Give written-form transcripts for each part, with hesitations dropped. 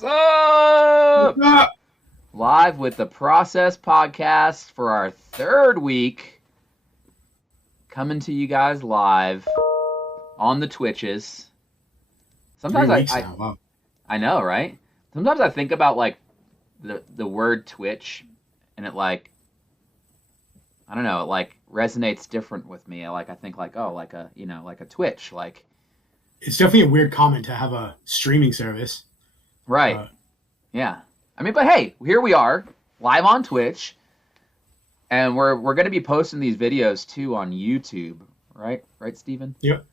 What's up? What's up? Live with the Process Podcast for our third week. Coming to you guys live on the Twitches. Sometimes 3 weeks now. Wow. I know, right? Sometimes I think about like the word Twitch and it like, I don't know, it like resonates different with me. I think like, oh, like a, like a Twitch, like. It's definitely a weird comment to have a streaming service. Right. Yeah. I mean, but hey, here we are, live on Twitch, and we're going to be posting these videos too on YouTube, right? Right, Steven? Yep.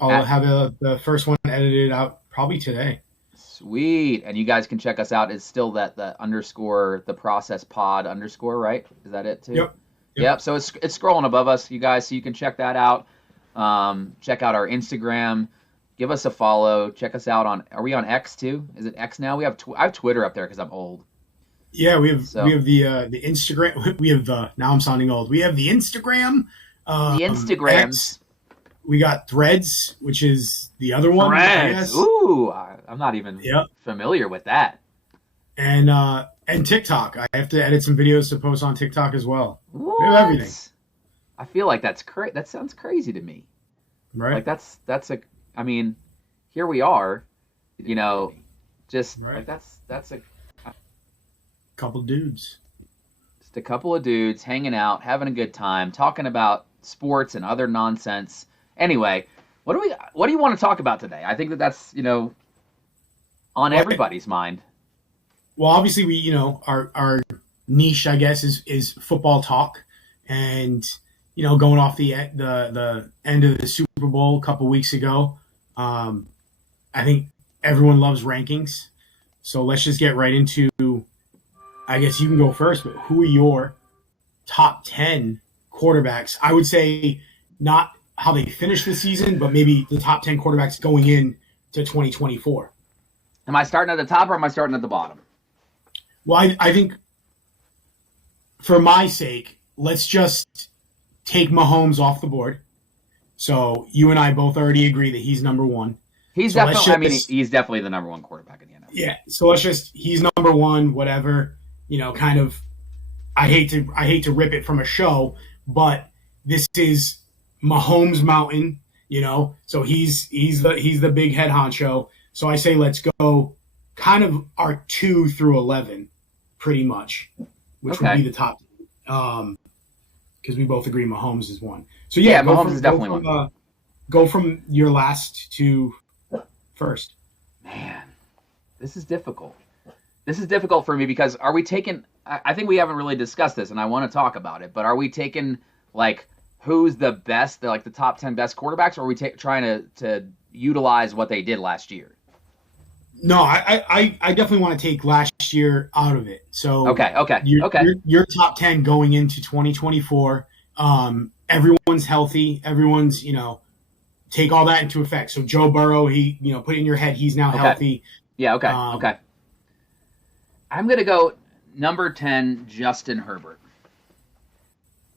I'll have the first one edited out probably today. Sweet. And you guys can check us out. It's still the underscore, the process pod underscore, right? Is that it too? Yep. So it's scrolling above us, you guys, so you can check that out. Check out our Instagram. Give us a follow. Check us out are we on X too? Is it X now? I have Twitter up there because I'm old. Yeah, we have the Instagram. We have now I'm sounding old. We have the Instagram. The Instagrams. X. We got Threads, which is the other one. Threads. I guess. Ooh, I'm not even familiar with that. And TikTok. I have to edit some videos to post on TikTok as well. What? We have everything. I feel like that sounds crazy to me. Right. Like I mean, here we are, just right. like that's a couple dudes. Just a couple of dudes hanging out, having a good time, talking about sports and other nonsense. Anyway, what do you want to talk about today? I think that's on everybody's mind. Well, obviously we our niche, I guess, is football talk, and going off the end of the Super Bowl a couple weeks ago. I think everyone loves rankings, so let's just get right into. I guess you can go first, but who are your top 10 quarterbacks? I would say not how they finished the season, but maybe the top 10 quarterbacks going in to 2024. Am I starting at the top or am I starting at the bottom? Well, I think for my sake, let's just take Mahomes off the board. So you and I both already agree that he's number one. He's definitely. He's definitely the number one quarterback in the NFL. Yeah. So he's number one. Whatever. Kind of. I hate to rip it from a show, but this is Mahomes Mountain. So he's the big head honcho. So I say let's go, kind of our 2 through 11, pretty much, which would be the top. Because we both agree Mahomes is one. So Mahomes is definitely one. Go from your last to first. Man, this is difficult. This is difficult for me because are we taking? I think we haven't really discussed this, and I want to talk about it. But are we taking like who's the best, the top 10 best quarterbacks, or are we trying to utilize what they did last year? No, I definitely want to take last year out of it. So okay. Your top 10 going into 2024. Everyone's healthy. Everyone's take all that into effect. So Joe Burrow, he put in your head he's now healthy. Yeah. Okay. I'm gonna go number 10, Justin Herbert.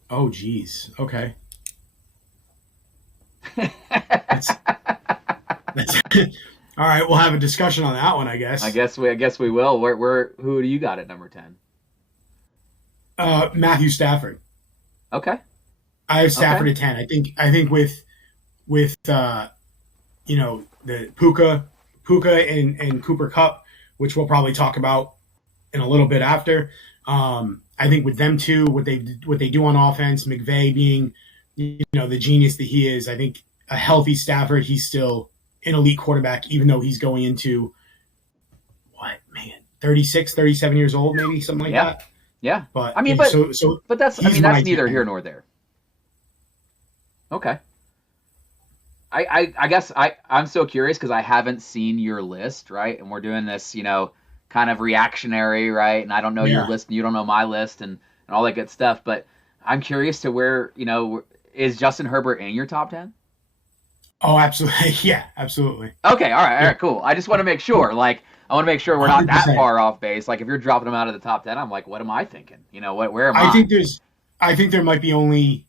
Oh, geez. Okay. That's all right. We'll have a discussion on that one, I guess. I guess we will. Who do you got at number 10? Matthew Stafford. Okay. I have Stafford at 10. I think with the Puka and Cooper Kupp, which we'll probably talk about in a little bit after. I think with them two, what they do on offense, McVay being the genius that he is, I think a healthy Stafford, he's still an elite quarterback, even though he's going into 36, 37 years old, maybe something like that. Yeah. But but that's that's neither here nor there. Okay. I guess I'm so curious because I haven't seen your list, right? And we're doing this, kind of reactionary, right? And I don't know your list and you don't know my list and all that good stuff. But I'm curious to where, is Justin Herbert in your top 10? Oh, absolutely. Yeah, absolutely. Okay. All right. Cool. I just want to make sure, I want to make sure we're not 100%. that far off base. Like if you're dropping them out of the top 10, I'm like, what am I thinking? Where am I? I think there might be only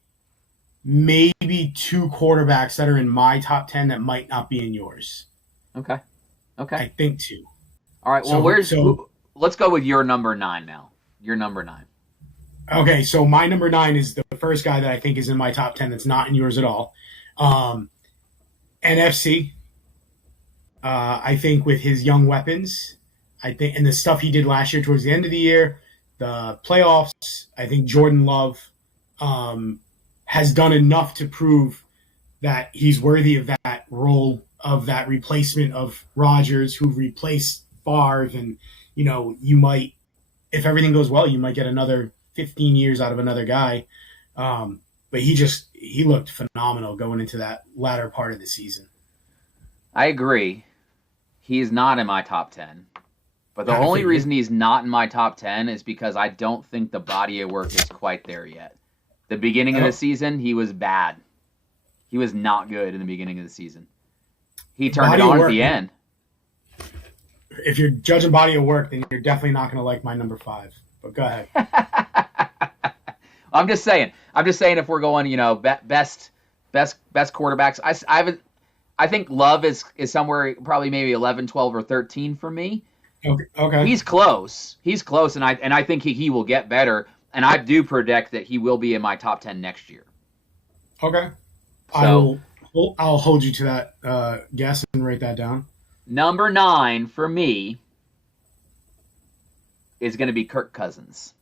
maybe 2 quarterbacks that are in my top 10 that might not be in yours. Okay. I think 2. All right. Well, So let's go with your number 9 now. Your number 9. okay, so my number 9 is the first guy that I think is in my top 10 that's not in yours at all. Um, NFC. I think with his young weapons, I think, and the stuff he did last year towards the end of the year, the playoffs, I think Jordan Love has done enough to prove that he's worthy of that role of that replacement of Rodgers, who replaced Favre, and you might, if everything goes well, you might get another 15 years out of another guy. But he looked phenomenal going into that latter part of the season. I agree. He's not in my top 10. But the Kinda only figured. reason he's not in my top 10 is because I don't think the body of work is quite there yet. The beginning of the season, he was bad. He was not good in the beginning of the season. He turned it on at the end. If you're judging body of work, then you're definitely not going to like my number 5. But go ahead. I'm just saying if we're going, best quarterbacks, I think Love is somewhere probably maybe 11, 12, or 13 for me. Okay. He's close, and I think he will get better, and I do predict that he will be in my top 10 next year. Okay. So I'll hold you to that guess and write that down. number 9 for me is going to be Kirk Cousins.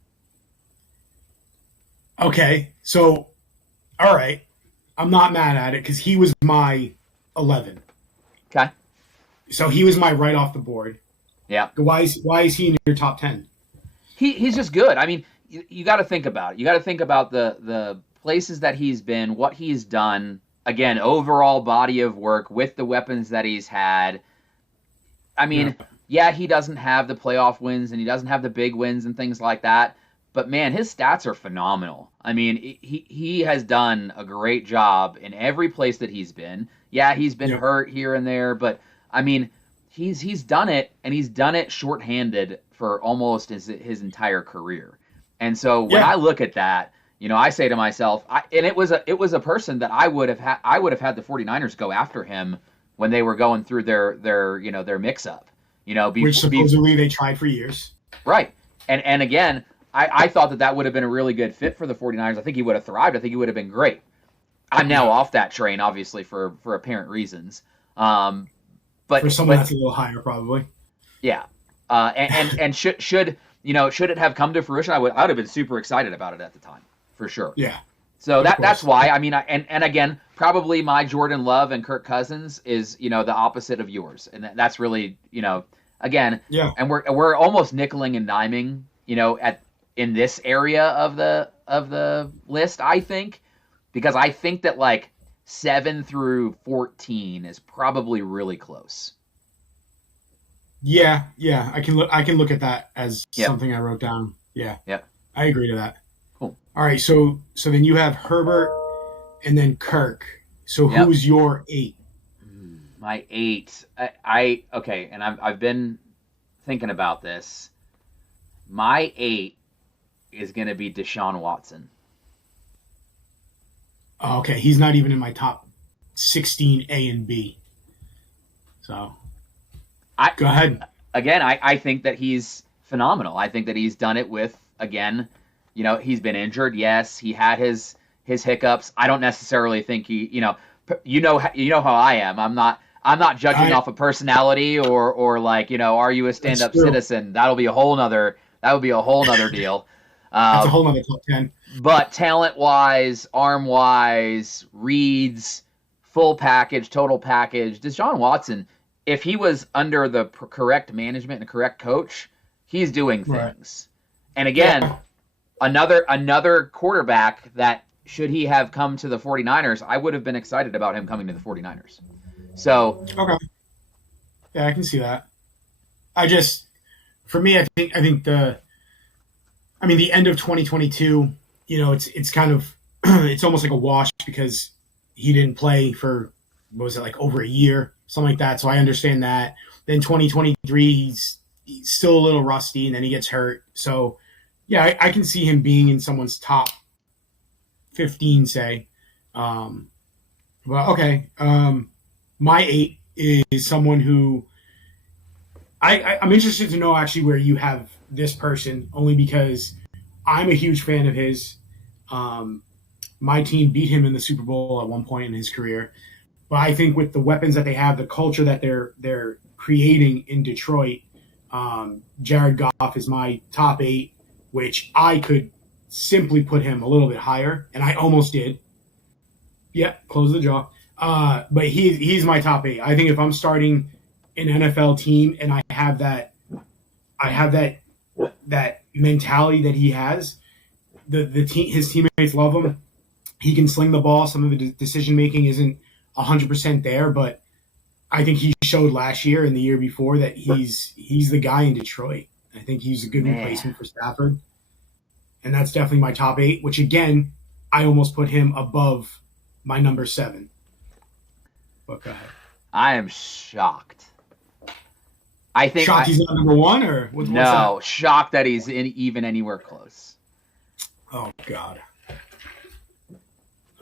Okay. So, all right. I'm not mad at it because he was my 11. Okay. So he was my right off the board. Yeah. Why is he in your top 10? He's just good. I mean, you got to think about it. You got to think about the places that he's been, what he's done. Again, overall body of work with the weapons that he's had. I mean, yeah, he doesn't have the playoff wins and he doesn't have the big wins and things like that. But man, his stats are phenomenal. I mean, he has done a great job in every place that he's been. Yeah, he's been hurt here and there, but I mean, he's done it, and he's done it shorthanded for almost his entire career. And so when I look at that, I say to myself, and it was a person that I would have had the 49ers go after him when they were going through their mix up. Which supposedly they tried for years. Right. And again, I thought that would have been a really good fit for the 49ers. I think he would have thrived. I think he would have been great. I'm now off that train, obviously, for apparent reasons. But for someone that's a little higher, probably. Yeah. And should it have come to fruition, I would have been super excited about it at the time, for sure. Yeah. So that's why. I mean, and again, probably my Jordan Love and Kirk Cousins is the opposite of yours, and that's really again. Yeah. And we're almost nickeling and diming in this area of the list, I think, because I think that like 7 through 14 is probably really close. Yeah, I can look at that as something I wrote down. Yeah. Yep. I agree to that. Cool. All right, so then you have Herbert and then Kirk. So who's your 8? My 8. Okay, and I've been thinking about this. My 8 is going to be Deshaun Watson. Okay, he's not even in my top 16 A and B. So, go ahead. Again, I think that he's phenomenal. I think that he's done it with, again, he's been injured. Yes, he had his hiccups. I don't necessarily think he, you know how I am. I'm not judging off of personality or like, are you a stand-up citizen? That would be a whole nother deal. That's a whole nother top 10. But talent-wise, arm-wise, reads, full package, total package, Deshaun Watson, if he was under the correct management and correct coach, he's doing things. Right. And again, another quarterback that, should he have come to the 49ers, I would have been excited about him coming to the 49ers. So, okay. Yeah, I can see that. For me, I think the end of 2022, it's kind of, it's almost like a wash because he didn't play for, what was it, like over a year, something like that. So I understand that. Then 2023, he's still a little rusty, and then he gets hurt. So, yeah, I can see him being in someone's top 15, say. Well, okay. My 8 is someone who I'm interested to know actually where you have this person, only because I'm a huge fan of his. Um, my team beat him in the Super Bowl at one point in his career, but I think with the weapons that they have, the culture that they're creating in Detroit, Jared Goff is my top 8, which I could simply put him a little bit higher, and I almost did. Yeah, close the jaw. But he's my top 8. I think if I'm starting an NFL team and I have that mentality that he has. His teammates love him. He can sling the ball. Some of the decision making isn't 100% there, but I think he showed last year and the year before that he's the guy in Detroit. I think he's a good replacement for Stafford, and that's definitely my top 8. Which again, I almost put him above my number 7. But go ahead. I am shocked. I think shocked he's not number 1, or what's that? Shocked that he's even anywhere close. Oh God.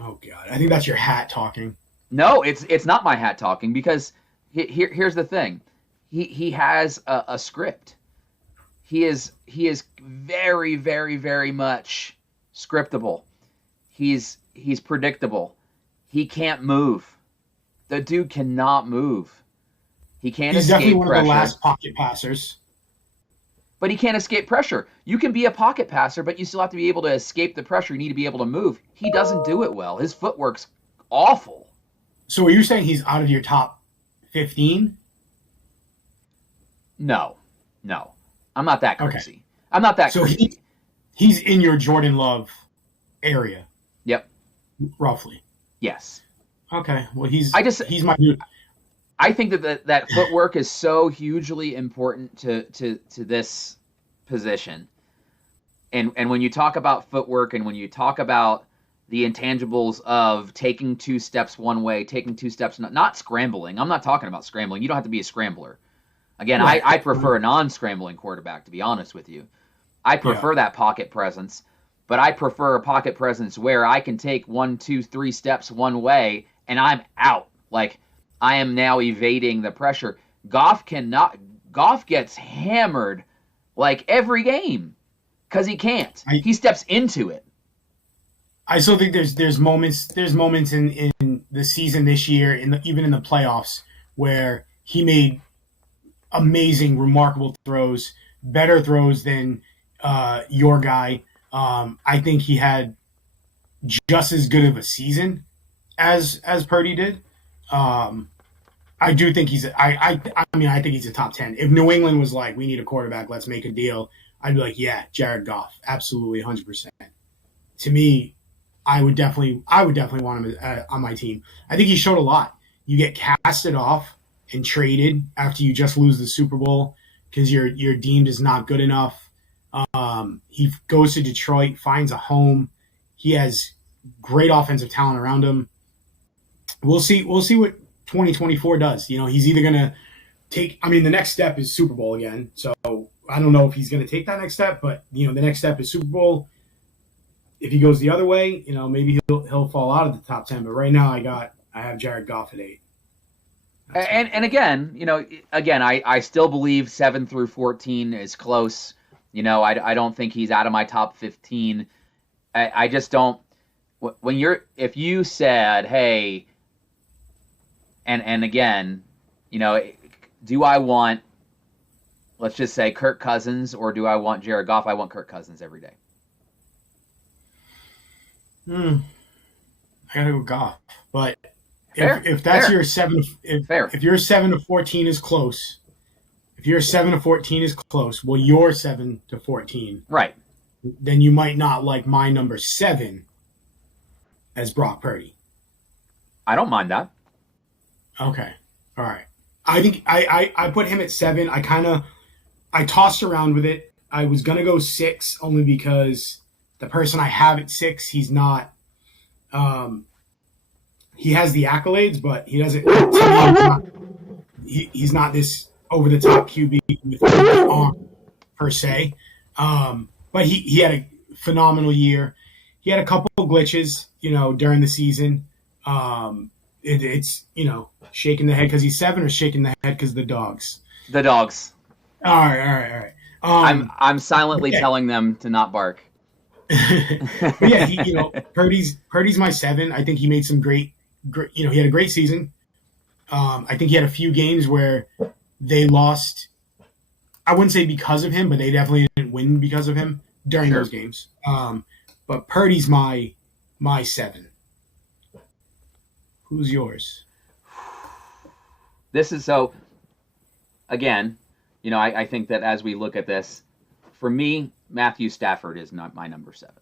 I think that's your hat talking. No, it's not my hat talking, because here's the thing. He has a script. He is very, very, very much scriptable. He's predictable. He can't move. The dude cannot move. He can't escape pressure. He's definitely one of the last pocket passers. But he can't escape pressure. You can be a pocket passer, but you still have to be able to escape the pressure. You need to be able to move. He doesn't do it well. His footwork's awful. So are you saying he's out of your top 15? No. I'm not that crazy. Okay. I'm not that crazy. So he's in your Jordan Love area. Yep. Roughly. Yes. Okay. Well, he's my dude. I think that footwork is so hugely important to this position. And when you talk about footwork, and when you talk about the intangibles of taking 2 steps one way, taking 2 steps, not scrambling. I'm not talking about scrambling. You don't have to be a scrambler. Again, right. I prefer a non-scrambling quarterback, to be honest with you. I prefer that pocket presence, but I prefer a pocket presence where I can take 1, 2, 3 steps one way and I'm out. Like, I am now evading the pressure. Goff gets hammered like every game because he can't. He steps into it. I still think there's moments in the season this year, even in the playoffs, where he made amazing, remarkable throws, better throws than your guy. I think he had just as good of a season as Purdy did. I do think I think he's a top 10. If New England was like, we need a quarterback, let's make a deal, I'd be like, yeah, Jared Goff, absolutely 100%. To me, I would definitely want him on my team. I think he showed a lot. You get casted off and traded after you just lose the Super Bowl because you're deemed as not good enough. He goes to Detroit, finds a home. He has great offensive talent around him. We'll see what 2024 does. He's either going to take – the next step is Super Bowl again. So I don't know if he's going to take that next step, but, the next step is Super Bowl. If he goes the other way, maybe he'll fall out of the top 10. But right now I have Jared Goff at 8. And again, I still believe 7 through 14 is close. I don't think he's out of my top 15. I just don't – if you said, hey – And again, do I want, let's just say, Kirk Cousins, or do I want Jared Goff? I want Kirk Cousins every day. I gotta go Goff. But if that's your 7, if your 7 to 14 is close, well, your 7 to 14, right? Then you might not like my number 7 as Brock Purdy. I don't mind that. Okay. All right. I think I put him at 7. I tossed around with it. I was going to go 6 only because the person I have at 6, he's not he has the accolades, but he doesn't he's not this over the top QB with arm per se. But he had a phenomenal year. He had a couple of glitches, during the season. It's shaking the head because he's 7 or shaking the head because of the dogs? The dogs. All right. I'm silently Yeah, telling them to not bark. but yeah, Purdy's my 7. I think he made some great. He had a great season. I think he had a few games where they lost. I wouldn't say because of him, but they definitely didn't win because of him during those Sure. games. But Purdy's my 7. Who's yours? This is so. Again, I think that as we look at this, for me, Matthew Stafford is not my number 7.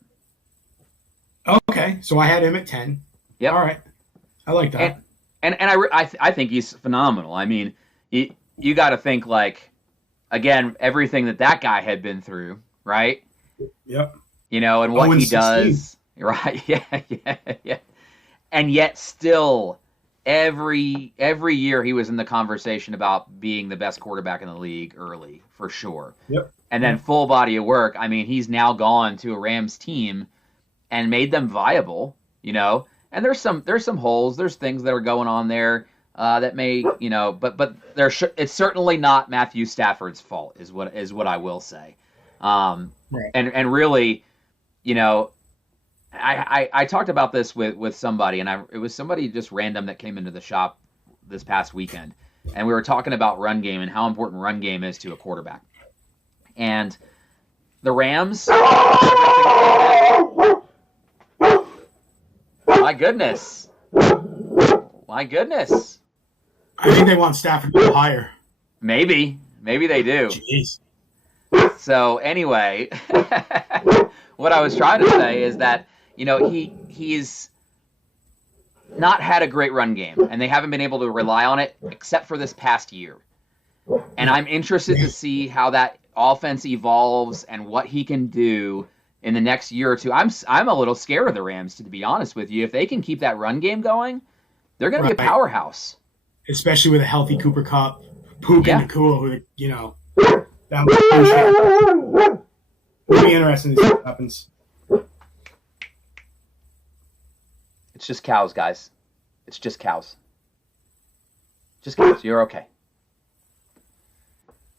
Okay, so I had him at 10. Yep. All right, I like that. And I think he's phenomenal. I mean, you got to think like, again, everything that guy had been through, right? Yep. And what he does, right? Yeah. And yet still, every year he was in the conversation about being the best quarterback in the league early, for sure. Yep. And then full body of work. I mean, he's now gone to a Rams team and made them viable, And there's some holes, there's things that are going on there that may, but it's certainly not Matthew Stafford's fault, is what I will say. Right. And really, I talked about this with somebody, and it was somebody just random that came into the shop this past weekend, and we were talking about run game and how important run game is to a quarterback. And the Rams, my goodness. I think they want Stafford to go higher. Maybe they do. Jeez. So anyway, what I was trying to say is that he's not had a great run game, and they haven't been able to rely on it except for this past year. And I'm interested to see how that offense evolves and what he can do in the next year or two. I'm a little scared of the Rams, to be honest with you. If they can keep that run game going, they're going to be a powerhouse. Especially with a healthy Cooper Kupp, Puka Nacua, that was it'll be interesting to see what happens. It's just cows, guys. It's just cows. Just cows. You're okay.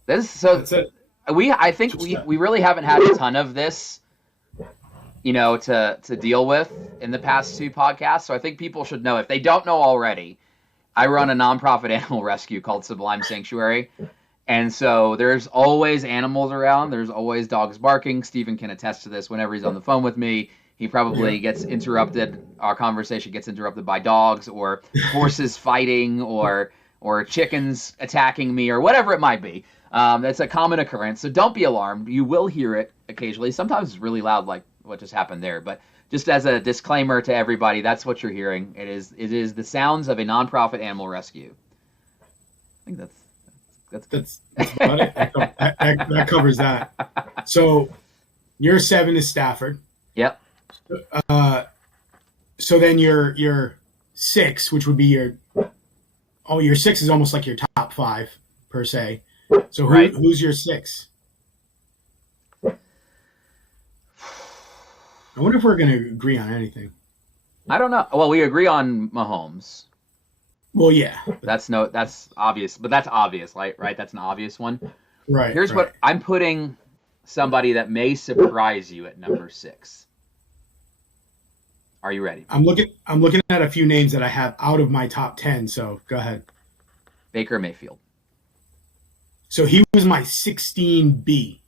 That's it. I think we really haven't had a ton of this, to deal with in the past 2 podcasts. So I think people should know, if they don't know already, I run a nonprofit animal rescue called Sublime Sanctuary. And so there's always animals around. There's always dogs barking. Steven can attest to this. Whenever he's on the phone with me, he probably gets interrupted. Our conversation gets interrupted by dogs or horses fighting or chickens attacking me or whatever it might be. That's a common occurrence. So don't be alarmed. You will hear it occasionally. Sometimes it's really loud, like what just happened there. But just as a disclaimer to everybody, that's what you're hearing. It is the sounds of a nonprofit animal rescue. I think that's about it. That covers that. So your 7 is Stafford. Yep. So then your 6, which would be your 6 is almost like your top 5 per se. So who's your 6? I wonder if we're going to agree on anything. I don't know. Well, we agree on Mahomes. Well, yeah. That's obvious, but that's obvious, right? That's an obvious one. Right. Here's what I'm putting: somebody that may surprise you at number 6. Are you ready? I'm looking at a few names that I have out of my top 10. So go ahead. Baker Mayfield. So he was my 16B.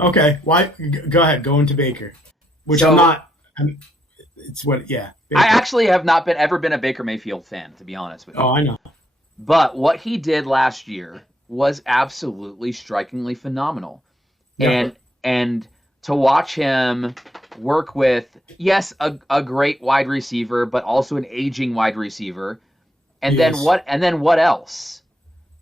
Okay. Why? Go ahead. Go into Baker. Which I'm not. It's what? Yeah. Baker. I actually have not ever been a Baker Mayfield fan, to be honest with you. Oh, I know. But what he did last year was absolutely strikingly phenomenal. Yeah. And to watch him work with, yes, a great wide receiver, but also an aging wide receiver. And then what else?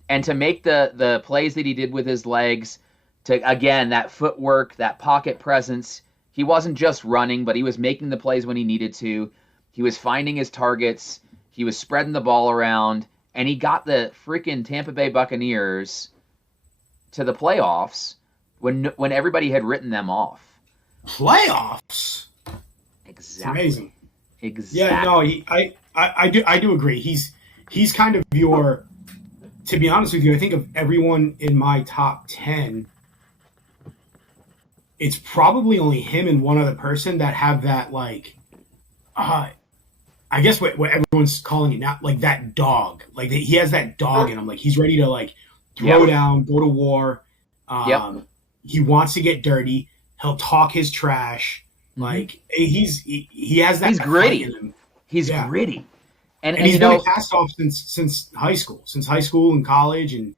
And to make the plays that he did with his legs, to, again, that footwork, that pocket presence, he wasn't just running, but he was making the plays when he needed to. He was finding his targets. He was spreading the ball around. And he got the freaking Tampa Bay Buccaneers to the playoffs when everybody had written them off. Playoffs? Exactly. It's amazing. Exactly. Yeah, no, I do agree. He's kind of your to be honest with you, I think of everyone in my top 10, it's probably only him and one other person that have that, like, uh, I guess what everyone's calling it now, like that dog. Like he has that dog in him. Like he's ready to like throw down, go to war. He wants to get dirty. He'll talk his trash. Like he has that. He's gritty. In him. He's gritty, and he's been a cast off since high school and college and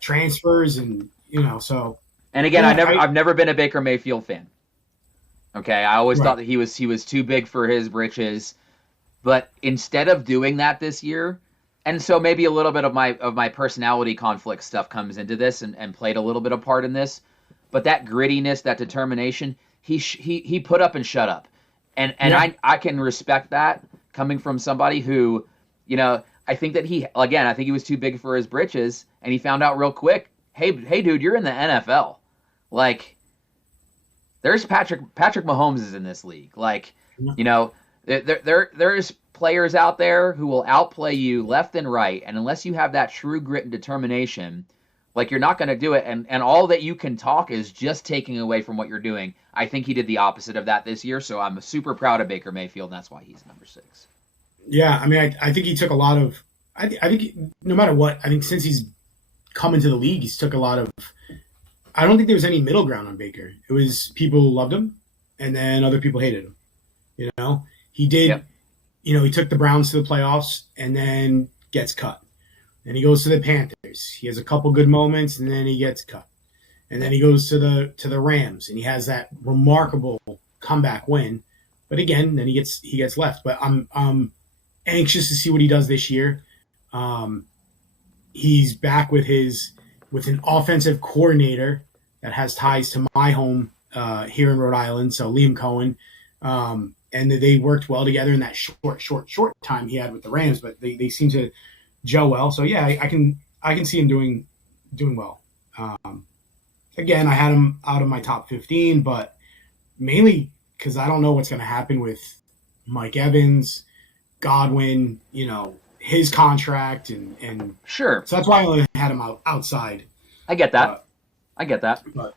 transfers and so. And again, I've never been a Baker Mayfield fan. Okay, I always thought that he was too big for his britches. But instead of doing that this year, and so maybe a little bit of my personality conflict stuff comes into this and played a little bit of part in this, but that grittiness, that determination, he put up and shut up, and I can respect that coming from somebody who, I think that I think he was too big for his britches, and he found out real quick, hey dude, you're in the NFL, like there's Patrick Mahomes is in this league, like There's players out there who will outplay you left and right, and unless you have that true grit and determination, like you're not going to do it, and all that you can talk is just taking away from what you're doing. I think he did the opposite of that this year, so I'm super proud of Baker Mayfield, and that's why he's number 6. Yeah, I mean, I think he took a lot of – I think no matter what, I think since he's come into the league, he's took a lot of – I don't think there was any middle ground on Baker. It was people loved him, and then other people hated him, He did, he took the Browns to the playoffs and then gets cut. Then he goes to the Panthers. He has a couple good moments and then he gets cut. And then he goes to the Rams and he has that remarkable comeback win. But again, then he gets left. But I'm anxious to see what he does this year. He's back with an offensive coordinator that has ties to my home here in Rhode Island. So Liam Cohen. And they worked well together in that short time he had with the Rams, but they seem to gel well. So yeah, I can see him doing well. Again, I had him out of my top 15, but mainly because I don't know what's going to happen with Mike Evans, Godwin, his contract, and sure. So that's why I only had him outside. I get that. But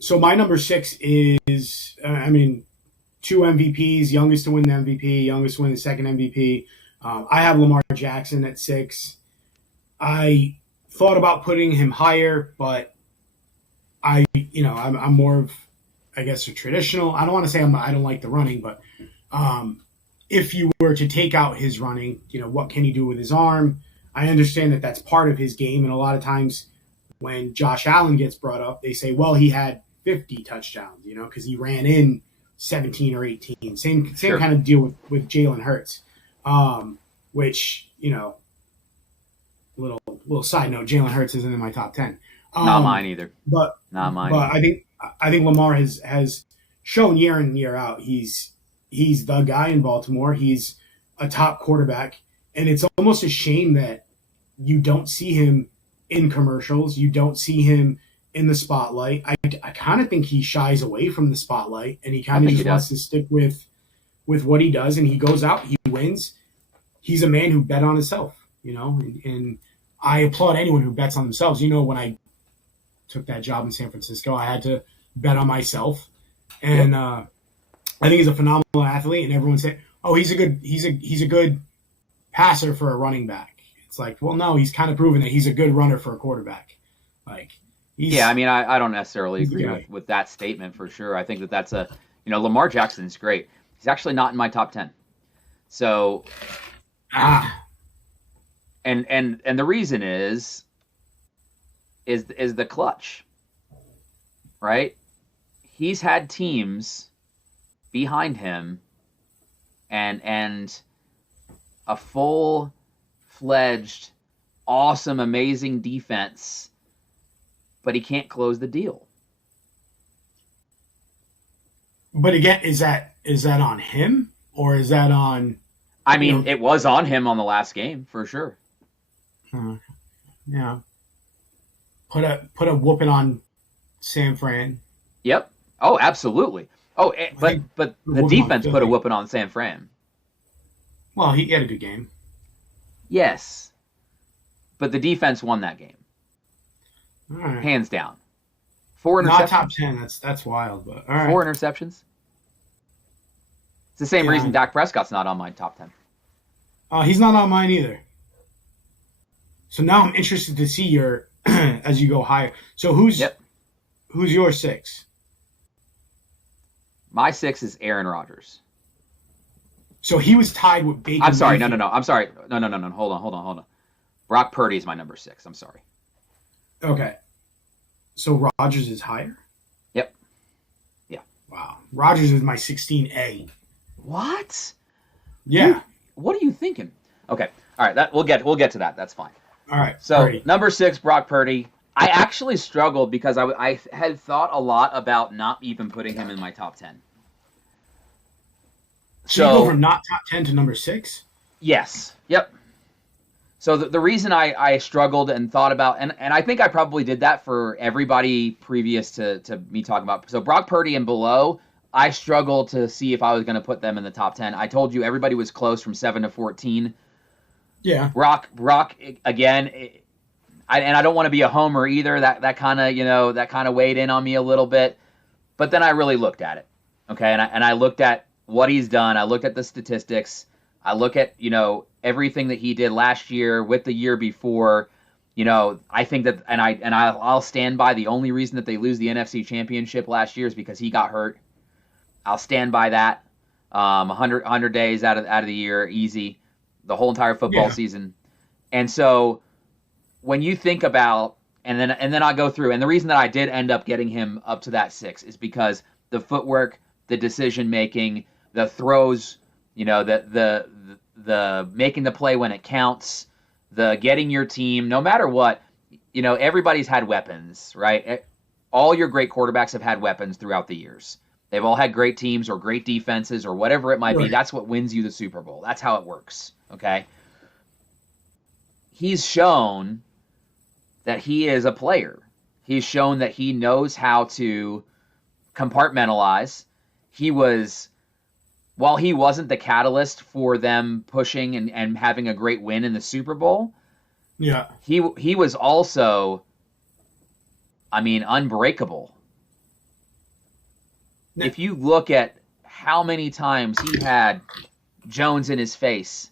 so my number 6 is, 2 MVPs, youngest to win the MVP, youngest to win the second MVP. I have Lamar Jackson at 6. I thought about putting him higher, but I'm more of, I guess, a traditional. I don't want to say I don't like the running, but if you were to take out his running, what can he do with his arm? I understand that that's part of his game, and a lot of times when Josh Allen gets brought up, they say, well, he had 50 touchdowns, because he ran in 17 or 18. Same kind of deal with Jalen Hurts, which, little side note, Jalen Hurts isn't in my top 10. Not mine either. But I think Lamar has shown year in and year out he's the guy in Baltimore. He's a top quarterback, and it's almost a shame that you don't see him in commercials. You don't see him in the spotlight. I kind of think he shies away from the spotlight, and he kind of just wants to stick with what he does, and he goes out, he wins. He's a man who bet on himself, and I applaud anyone who bets on themselves. When I took that job in San Francisco, I had to bet on myself, and I think he's a phenomenal athlete, and everyone said, oh, he's a good passer for a running back. It's like, well, no, he's kind of proven that he's a good runner for a quarterback. Like, I don't necessarily agree with that statement for sure. I think that that's Lamar Jackson's great. He's actually not in my top 10. So, and the reason is the clutch, right? He's had teams behind him and a full-fledged, awesome, amazing defense, but he can't close the deal. But again, is that on him or is that on? I mean, it was on him on the last game for sure. Yeah. Put a whooping on San Fran. Yep. Oh, absolutely. Oh, but the defense put a whooping on San Fran. Well, he had a good game. Yes. but the defense won that game. All right. Hands down. 4 interceptions. Not top 10. That's wild, but all right. 4 interceptions. It's the same reason Dak Prescott's not on my top 10. He's not on mine either. So now I'm interested to see your as you go higher. So who's your 6? My 6 is Aaron Rodgers. So he was tied with Baker. I'm sorry. No. I'm sorry. No. Hold on. Brock Purdy is my number 6. I'm sorry. Okay. So Rodgers is higher? Yep. Yeah. Wow. Rodgers is my 16A. What? Yeah. What are you thinking? Okay. All right. We'll get to that. That's fine. All right. So Purdy. Number 6, Brock Purdy. I actually struggled because I had thought a lot about not even putting him in my top 10. So you go from not top 10 to number 6? Yes. Yep. So the reason I struggled and thought about, and I think I probably did that for everybody previous to me talking about. So Brock Purdy and below, I struggled to see if I was going to put them in the top 10. I told you everybody was close from 7 to 14. Yeah. Brock again, and I don't want to be a homer either. That kind of weighed in on me a little bit. But then I really looked at it. Okay, and I looked at what he's done. I looked at the statistics. I look at, everything that he did last year with the year before. I think that, and I'll stand by the only reason that they lose the NFC Championship last year is because he got hurt. I'll stand by that. 100 days out of the year, easy, the whole entire football season. And so when you think about, and then I go through, and the reason that I did end up getting him up to that 6 is because the footwork, the decision making, the throws, the making the play when it counts, the getting your team, no matter what, everybody's had weapons, right? All your great quarterbacks have had weapons throughout the years. They've all had great teams or great defenses or whatever it might be. That's what wins you the Super Bowl. That's how it works, okay? He's shown that he is a player. He's shown that he knows how to compartmentalize. While he wasn't the catalyst for them pushing and having a great win in the Super Bowl, he was also, unbreakable. No. If you look at how many times he had Jones in his face,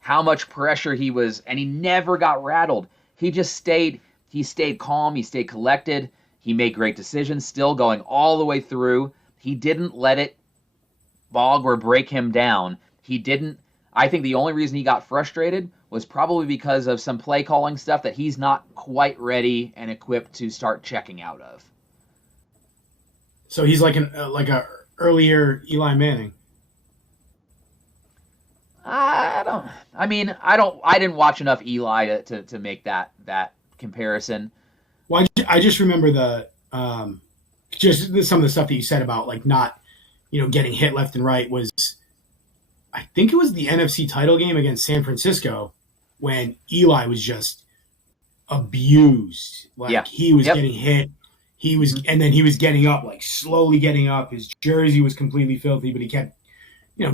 how much pressure he was, and he never got rattled. He just stayed calm, he stayed collected, he made great decisions, still going all the way through. He didn't let it bog or break him down. I think the only reason he got frustrated was probably because of some play calling stuff that he's not quite ready and equipped to start checking out of. So he's like a earlier Eli Manning. I didn't watch enough Eli to make that comparison. Well, I just remember just some of the stuff that you said about not getting hit left and right was, I think it was the NFC title game against San Francisco when Eli was just abused. He was getting hit. He was, and then he was getting up, slowly getting up. His jersey was completely filthy, but he kept,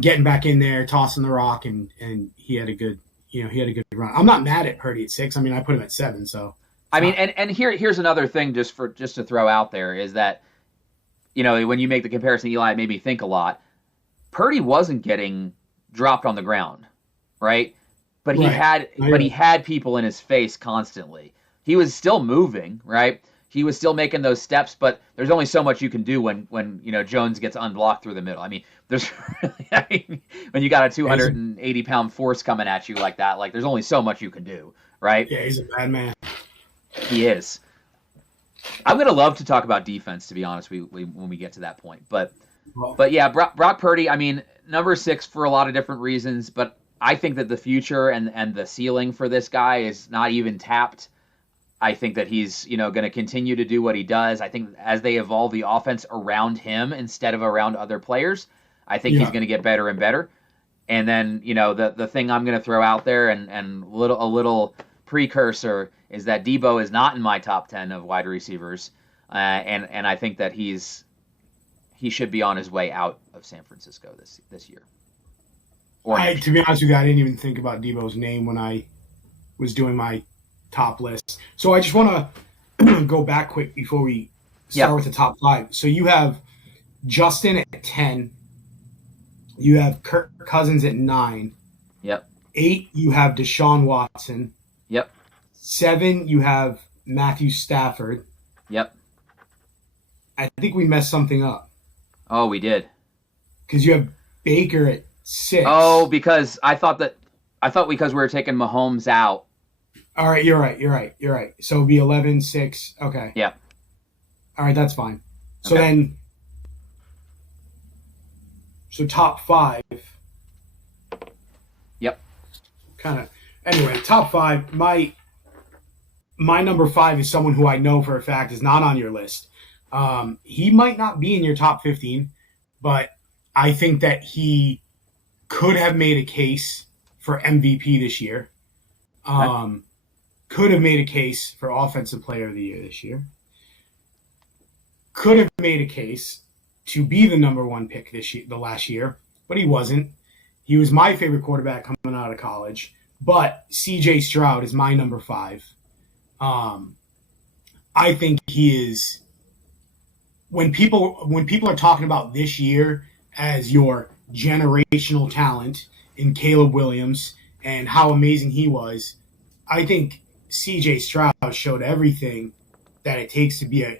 getting back in there, tossing the rock, and he had a good, run. I'm not mad at Purdy at 6. I put him at 7. So and here's another thing just to throw out there is that, when you make the comparison, Eli, it made me think a lot. Purdy wasn't getting dropped on the ground, right? But he had people in his face constantly. He was still moving, right? He was still making those steps, but there's only so much you can do when Jones gets unblocked through the middle. There's when you got a 280-pound force coming at you like that, there's only so much you can do, right? Yeah, he's a bad man. He is. I'm gonna love to talk about defense, to be honest, when we get to that point. But yeah, Brock Purdy. Number 6 for a lot of different reasons, but I think that the future and the ceiling for this guy is not even tapped. I think that he's, going to continue to do what he does. I think as they evolve the offense around him instead of around other players, I think he's going to get better and better. And then, the thing I'm going to throw out there and a little precursor is that Debo is not in my top 10 of wide receivers. And I think that he should be on his way out of San Francisco this year. To be honest with you, I didn't even think about Debo's name when I was doing my top list. So I just want to go back quick before we start with the top 5. So you have Justin at 10. You have Kirk Cousins at 9. Yep. 8, you have Deshaun Watson. Yep. 7, you have Matthew Stafford. Yep. I think we messed something up. Oh, we did. Because you have Baker at 6. Oh, because I thought because we were taking Mahomes out. All right, you're right. So it'll be 11, 6. Okay. Yeah. All right, that's fine. So then, top 5. Yep. Kind of. Anyway, top 5. My number 5 is someone who I know for a fact is not on your list. He might not be in your top 15, but I think that he could have made a case for MVP this year. Could have made a case for Offensive Player of the Year this year. Could have made a case to be the number 1 pick the last year, but he wasn't. He was my favorite quarterback coming out of college, but C.J. Stroud is my number 5. I think he is. When people are talking about this year as your generational talent in Caleb Williams and how amazing he was, I think C.J. Stroud showed everything that it takes to be an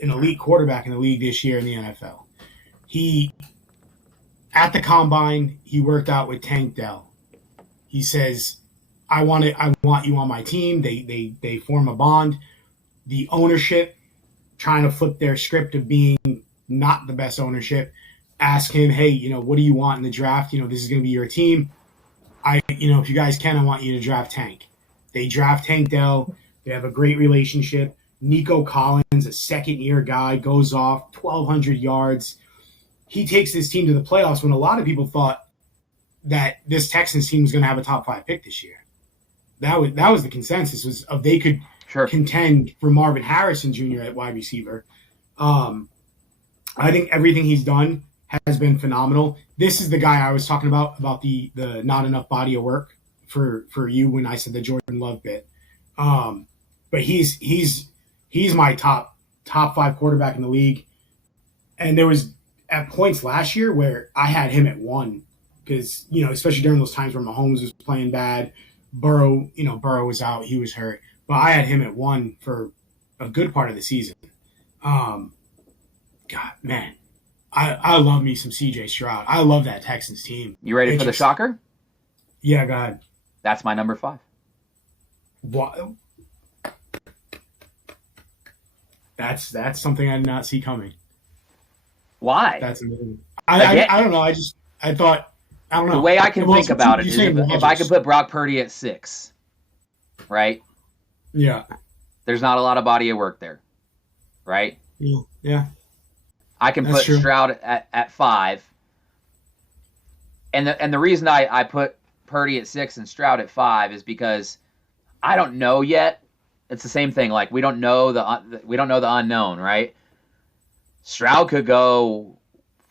elite quarterback in the league this year in the NFL. At the combine, he worked out with Tank Dell. He says, I want you on my team. They form a bond. The ownership, trying to flip their script of being not the best ownership, ask him, hey, what do you want in the draft? This is going to be your team. If you guys can, I want you to draft Tank. They draft Tank Dell. They have a great relationship. Nico Collins, a second-year guy, goes off 1,200 yards. He takes this team to the playoffs when a lot of people thought that this Texans team was going to have a top 5 pick this year. That was the consensus, was of they could contend for Marvin Harrison Jr. at wide receiver. I think everything he's done has been phenomenal. This is the guy I was talking about the not enough body of work for you when I said the Jordan Love bit. But he's my top 5 quarterback in the league. And there was at points last year where I had him at 1 because, especially during those times where Mahomes was playing bad, Burrow was out, he was hurt. But I had him at 1 for a good part of the season. God, man, I love me some C.J. Stroud. I love that Texans team. You ready for the shocker? Yeah, go ahead. That's my number 5. What? That's something I did not see coming. Why? That's amazing. I don't know. I thought, I don't know. The way I can think about it is if I could put Brock Purdy at 6, right? Yeah. There's not a lot of body of work there, right? Yeah. I can put Stroud at 5. And the reason I put Purdy at 6 and Stroud at 5 is because I don't know yet. It's the same thing. Like we don't know the unknown, right? Stroud could go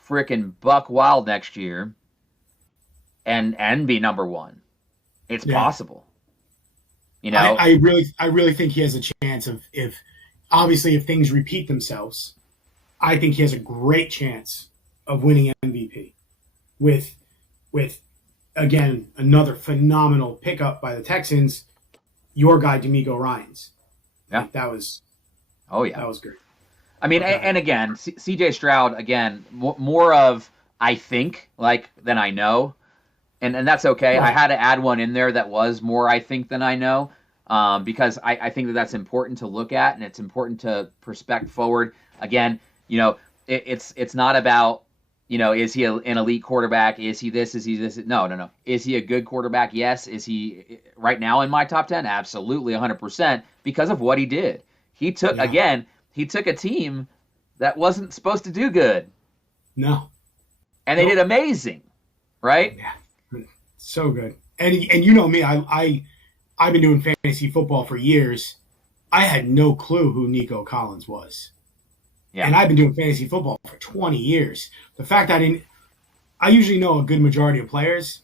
freaking buck wild next year and be number 1. It's possible. I really think he has a chance of if things repeat themselves, I think he has a great chance of winning MVP with again another phenomenal pickup by the Texans. Your guy D'Amico Ryans. Yeah, that was. Oh yeah, that was great. I mean, and again, C.J. Stroud again more of I think than I know, and that's okay. Right. I had to add one in there that was more I think than I know, because I think that's important to look at and it's important to perspect forward. Again, it's not about is he an elite quarterback? Is he this? Is he this? No. Is he a good quarterback? Yes. Is he right now in my top 10? Absolutely, 100% because of what he did. He took a team that wasn't supposed to do good. No. And they did amazing, right? Yeah. So good. And you know me, I've been doing fantasy football for years. I had no clue who Nico Collins was. Yeah. And I've been doing fantasy football for 20 years. The fact I usually know a good majority of players.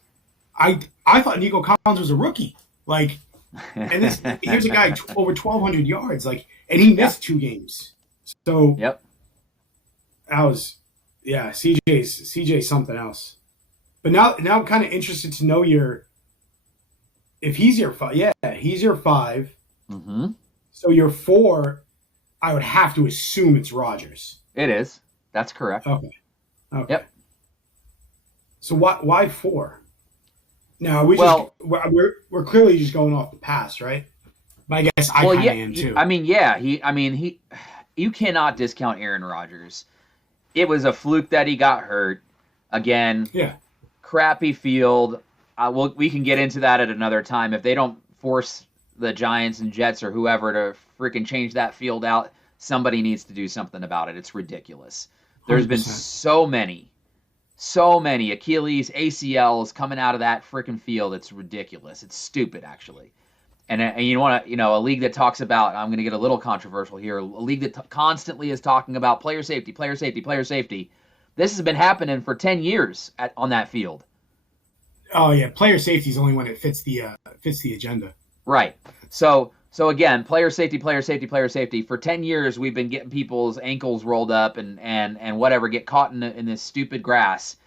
I thought Nico Collins was a rookie. And here's a guy over 1,200 yards, like, and he missed 2 games. So Yep. that was, yeah, CJ's something else. But now I'm kind of interested to know if he's your 5. Yeah, he's your 5. Mm-hmm. So your 4, I would have to assume it's Rodgers. It is. That's correct. Okay. Yep. So why 4? Now we're clearly just going off the past, right? But I guess I kind of am too. You cannot discount Aaron Rodgers. It was a fluke that he got hurt. Again, crappy field. We can get into that at another time. If they don't force the Giants and Jets or whoever to freaking change that field out, somebody needs to do something about it. It's ridiculous. There's 100%. Been so many Achilles, ACLs coming out of that freaking field. It's ridiculous. It's stupid, actually. And you want to, a league that talks about, I'm going to get a little controversial here, a league that constantly is talking about player safety, player safety, player safety. This has been happening for 10 years on that field. Oh yeah, player safety is only when it fits the agenda. Right. So again, player safety, player safety, player safety. For 10 years, we've been getting people's ankles rolled up and whatever, get caught in this stupid grass,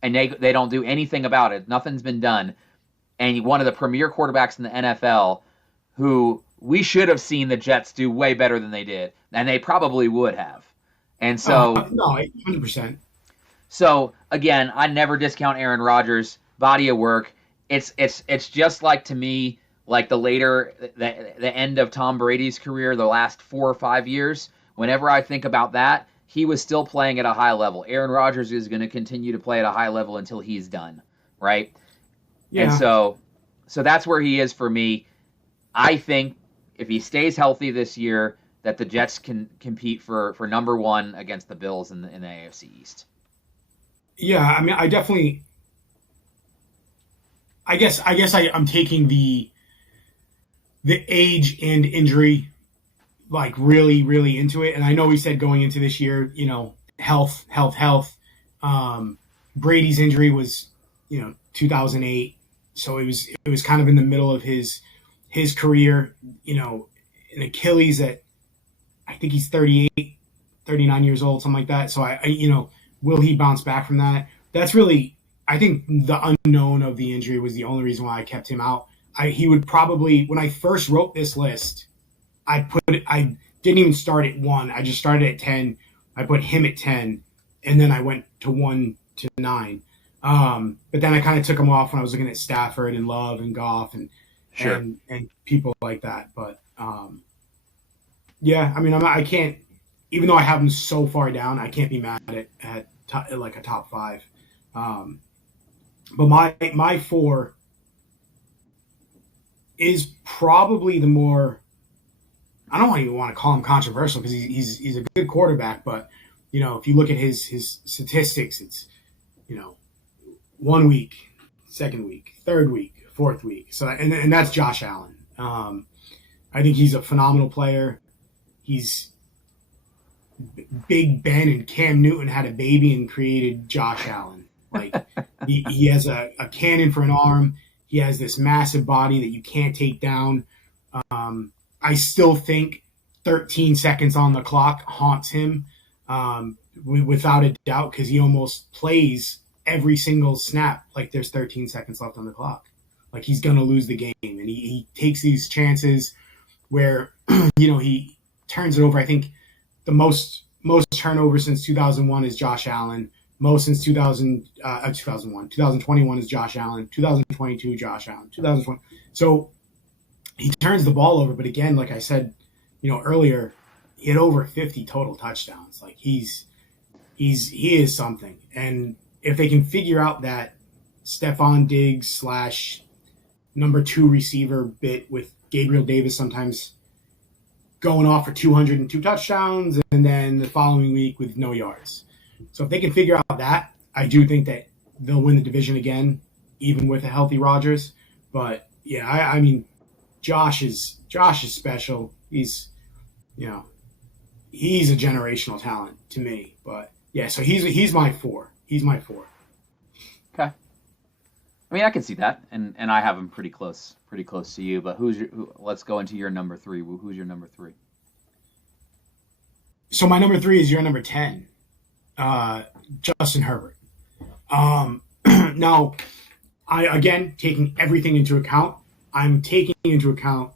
and they don't do anything about it. Nothing's been done. And one of the premier quarterbacks in the NFL, who we should have seen the Jets do way better than they did, and they probably would have. And so, no, 100%. So again, I never discount Aaron Rodgers' body of work. It's just like, to me, like the end of Tom Brady's career, the last 4 or 5 years. Whenever I think about that, he was still playing at a high level. Aaron Rodgers is going to continue to play at a high level until he's done, right? Yeah. And so that's where he is for me. I think if he stays healthy this year, that the Jets can compete for number 1 against the Bills in the AFC East. Yeah, I mean, I guess I'm taking the age and injury like really, really into it. And I know we said going into this year, health. Brady's injury was, 2008. So it was kind of in the middle of his career, an Achilles that I think he's 38, 39 years old, something like that. So will he bounce back from that? That's really, I think the unknown of the injury was the only reason why I kept him out. He would probably, when I first wrote this list, I didn't even start at 1. I just started at 10. I put him at 10, and then I went to 1 to 9. But then I kind of took him off when I was looking at Stafford and Love and Goff and people like that. But yeah, I mean, I can't, even though I have him so far down, I can't be mad at like a top 5. But my 4 is probably the more, I don't even want to call him controversial because he's a good quarterback, but if you look at his statistics, it's 1 week, 2nd week, 3rd week, 4th week. So and that's Josh Allen. I think he's a phenomenal player. He's Big Ben and Cam Newton had a baby and created Josh Allen. Like he has a cannon for an arm. He has this massive body that you can't take down. I still think 13 seconds on the clock haunts him without a doubt, because he almost plays every single snap like there's 13 seconds left on the clock. Like he's going to lose the game. And he takes these chances where, he turns it over. I think the most turnovers since 2001 is Josh Allen. Most since 2021 is Josh Allen. 2022, Josh Allen. 2020. So he turns the ball over. But again, like I said, earlier, he had over 50 total touchdowns. Like he is something. And if they can figure out that Stephon Diggs / number 2 receiver bit with Gabriel Davis sometimes going off for 202 touchdowns and then the following week with no yards. So if they can figure out that, I do think that they'll win the division again, even with a healthy Rodgers. But yeah, I mean, Josh is special. He's a generational talent to me. But yeah, so he's my 4. He's my 4. Okay. I mean, I can see that, and I have him pretty close pretty close to you. But let's go into your number three. Who's your number three? So my number three is your number 10, Justin Herbert. Now, again, taking everything into account, I'm taking into account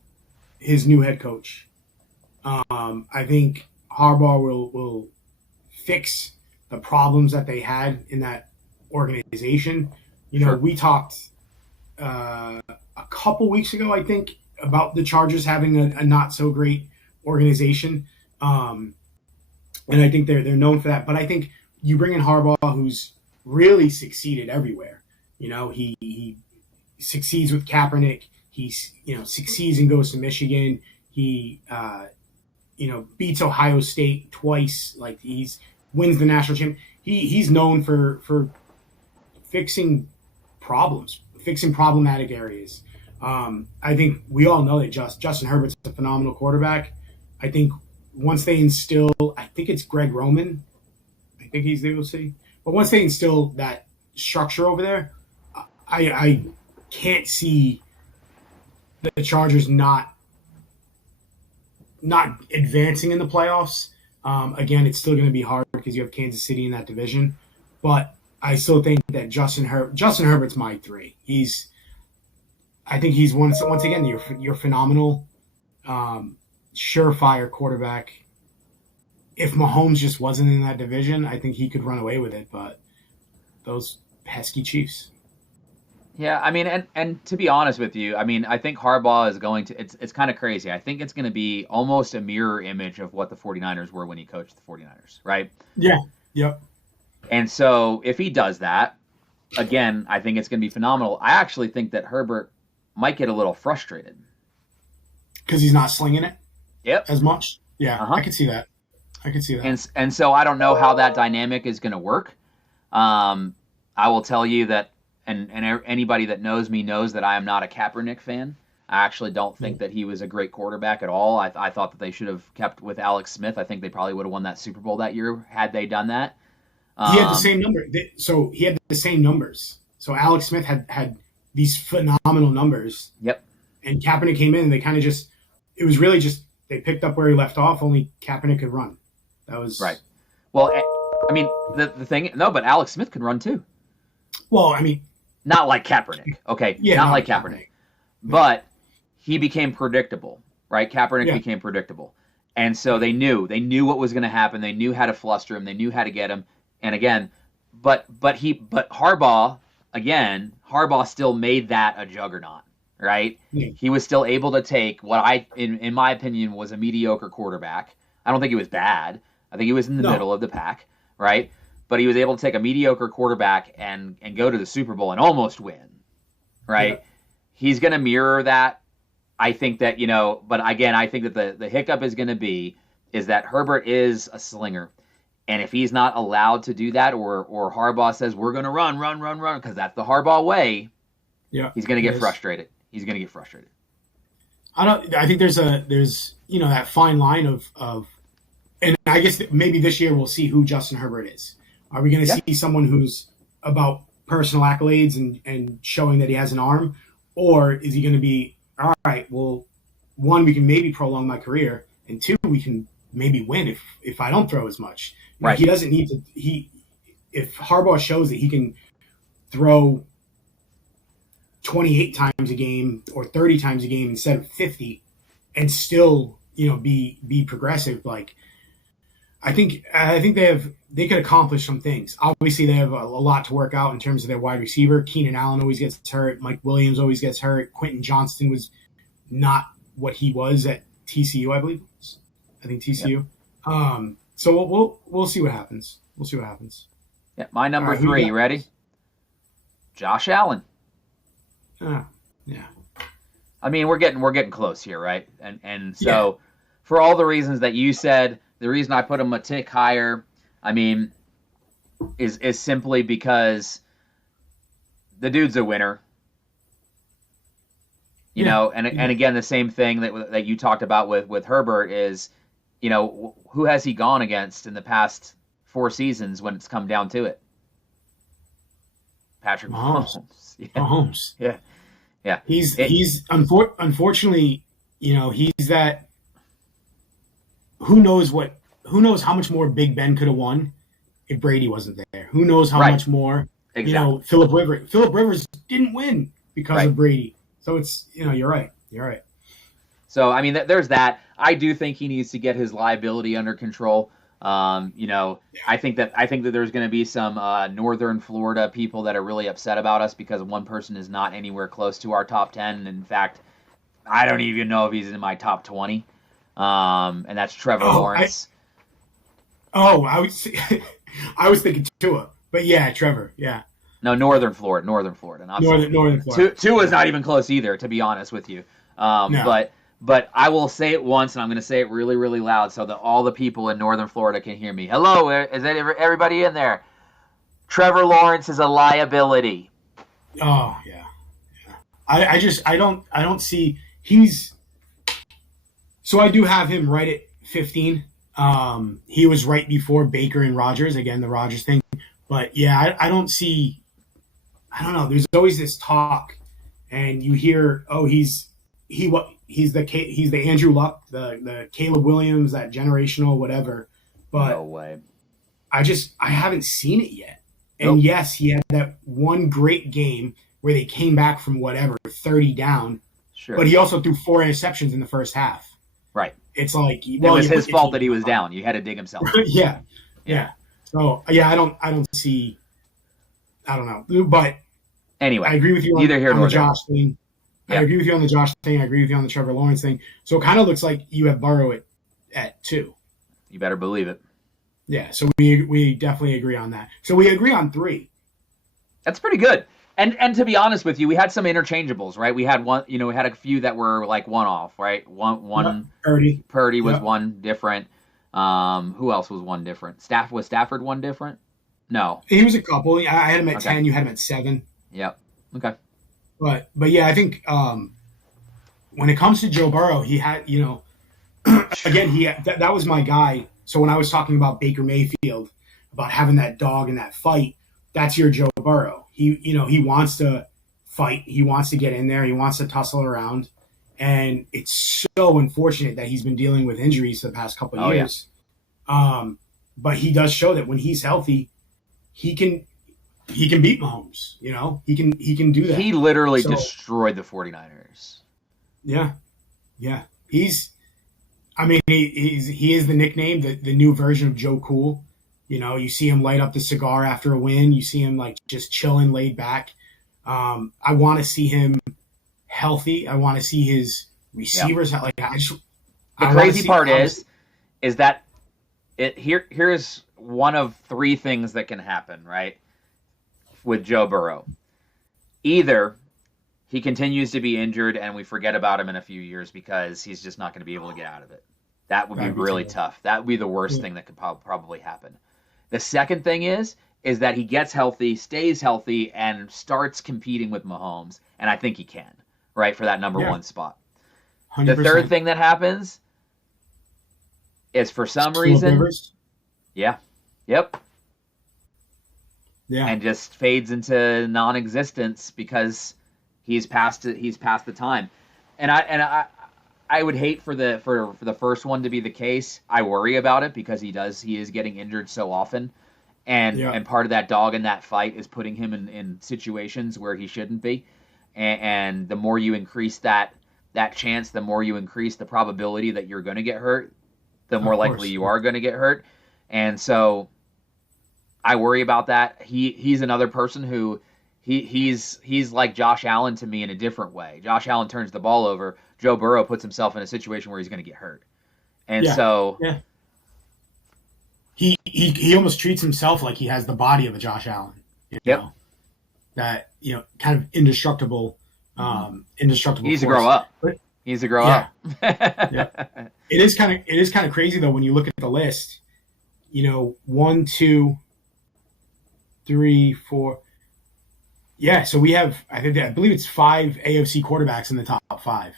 his new head coach. I think Harbaugh will fix the problems that they had in that organization. Sure. We talked a couple weeks ago, I think, about the Chargers having a not so great organization. And I think they're known for that. But I think you bring in Harbaugh, who's really succeeded everywhere. He succeeds with Kaepernick. He succeeds and goes to Michigan. He beats Ohio State twice. Like wins the national championship. He's known for fixing problems, fixing problematic areas. I think we all know that Justin Herbert's a phenomenal quarterback. I think once they instill, I think it's Greg Roman. I think he's the OC. But once they instill that structure over there, I can't see the Chargers not advancing in the playoffs. Again, it's still going to be hard because you have Kansas City in that division. But I still think that Justin Herbert's my three. I think he's once again your phenomenal, surefire quarterback. If Mahomes just wasn't in that division, I think he could run away with it. But those pesky Chiefs. Yeah, I mean, and to be honest with you, I mean, I think Harbaugh is going to, it's kind of crazy. I think it's going to be almost a mirror image of what the 49ers were when he coached the 49ers, right? Yeah, yep. And so if he does that, again, I think it's going to be phenomenal. I actually think that Herbert might get a little frustrated. Because he's not slinging it as much? Yeah, Uh-huh. I can see that. And so I don't know how that dynamic is going to work. I will tell you that, and anybody that knows me knows that I am not a Kaepernick fan. I actually don't think that he was a great quarterback at all. I thought that they should have kept with Alex Smith. I think they probably would have won that Super Bowl that year had they done that. He had the same number. So he had the same numbers. So Alex Smith had these phenomenal numbers. Yep. And Kaepernick came in and they kind of it was really just, they picked up where he left off. Only Kaepernick could run. That was right. Well, I mean, the thing, no, but Alex Smith could run too. Well, I mean, not like Kaepernick. Okay. Yeah, not like Kaepernick. But he became predictable, right? Kaepernick became predictable. And so they knew what was going to happen. They knew how to fluster him. They knew how to get him. And again, but Harbaugh still made that a juggernaut, right? Yeah. He was still able to take what in my opinion, was a mediocre quarterback. I don't think he was bad. I think he was in the middle of the pack, right? But he was able to take a mediocre quarterback and go to the Super Bowl and almost win, right? Yeah. He's going to mirror that. I think that, but again, I think that the hiccup is going to be is that Herbert is a slinger. And if he's not allowed to do that, or Harbaugh says we're going to run, because that's the Harbaugh way, he's going to get frustrated. He's going to get frustrated. I think there's that fine line of, and I guess maybe this year we'll see who Justin Herbert is. Are we going to see someone who's about personal accolades and showing that he has an arm, or is he going to be, all right, well, one, we can maybe prolong my career, and two, we can maybe win if I don't throw as much. Right. He doesn't need to. If Harbaugh shows that he can throw 28 times a game or 30 times a game instead of 50, and still be progressive, like I think they could accomplish some things. Obviously, they have a lot to work out in terms of their wide receiver. Keenan Allen always gets hurt. Mike Williams always gets hurt. Quentin Johnston was not what he was at TCU, I believe. I think TCU. Yeah. So we'll see what happens. We'll see what happens. Yeah, my number three. You ready? Josh Allen. Yeah. I mean, we're getting close here, right? And so for all the reasons that you said, the reason I put him a tick higher, I mean, is simply because the dude's a winner. You know, and again, the same thing that you talked about with Herbert is, who has he gone against in the past 4 seasons when it's come down to it? Patrick Mahomes. Mahomes. Yeah. Yeah. Unfortunately, he's that. Who knows how much more Big Ben could have won if Brady wasn't there? Who knows how Right. much more? Exactly. Philip Rivers didn't win because Right. of Brady. So it's you're right. You're right. So I mean, there's that. I do think he needs to get his liability under control. I think that there's going to be some northern Florida people that are really upset about us because one person is not anywhere close to our top 10. In fact, I don't even know if he's in my top 20. And that's Trevor Oh, I Lawrence. oh I was I was thinking Tua, but yeah, Trevor. Yeah, No, northern Florida, not Southern Northern Florida. Two, Florida. two is Yeah. not even close either, to be honest with you. Um, No. but but I will say it once, and I'm going to say it really, really loud so that all the people in northern Florida can hear me. Hello, is that everybody in there? Trevor Lawrence is a liability. Oh yeah. I don't see he's so I do have him right at 15. He was right before Baker and Rodgers, again the Rodgers thing. But yeah, I don't see. I don't know. There's always this talk, and you hear, oh, he's the Andrew Luck, the Caleb Williams, that generational whatever. No But way. I haven't seen it yet. And Nope. yes, he had that one great game where they came back from whatever 30 down, Sure. but he also threw 4 interceptions in the first half. Right. It's like, It well, was you his put your fault team that he was down. down. You had to dig himself. Yeah, Yeah. yeah. So yeah, I don't see. I don't know, but I Anyway, agree with you neither here on nor the there. Josh thing. I Yeah. agree with you on the Josh thing. I agree with you on the Trevor Lawrence thing. So it kind of looks like you have Burrow at 2. You better believe it. Yeah, so we definitely agree on that. So we agree on 3. That's pretty good. And to be honest with you, we had some interchangeables, right? We had we had a few that were like one off, right? Yep. One Purdy. Purdy was Yep. one different. Who else was one different? Was Stafford one different? No. He was a couple. I had him at Okay. 10. You had him at 7. Yep. Okay. But yeah, I think when it comes to Joe Burrow, he had again that was my guy. So when I was talking about Baker Mayfield, about having that dog in that fight, that's your Joe Burrow. He wants to fight. He wants to get in there. He wants to tussle around. And it's so unfortunate that he's been dealing with injuries for the past couple of years. Yeah. But he does show that when he's healthy, he can beat Mahomes. He can do that. He literally destroyed the 49ers. Yeah. Yeah. He is the nickname, the new version of Joe Cool. You see him light up the cigar after a win. You see him like just chilling, laid back. I want to see him healthy. I want to see his receivers. Yeah. The crazy part is that here's one of 3 things that can happen, right? With Joe Burrow. Either he continues to be injured and we forget about him in a few years because he's just not going to be able to get out of it. That would be really tough. That would be the worst thing that could probably happen. The second thing is that he gets healthy, stays healthy, and starts competing with Mahomes. And I think he can, right, for that number 1 spot. 100%. The third thing that happens is for some reason, yeah, yep, yeah, and just fades into non-existence because he's past the time. And I would hate for the first one to be the case. I worry about it because he is getting injured so often, and part of that dog in that fight is putting him in situations where he shouldn't be, and the more you increase that chance, the more you increase the probability that you're going to get hurt, the more likely you are going to get hurt. And so I worry about that. He's another person who he's like Josh Allen to me in a different way. Josh Allen turns the ball over. Joe Burrow puts himself in a situation where he's going to get hurt. And he almost treats himself like he has the body of a Josh Allen. Know? That kind of indestructible. Indestructible. He needs to grow up. He needs to grow up. Yeah. It is kind of crazy though when you look at the list. 1, 2, 3, 4. Yeah, so we have I believe it's 5 AFC quarterbacks in the top 5.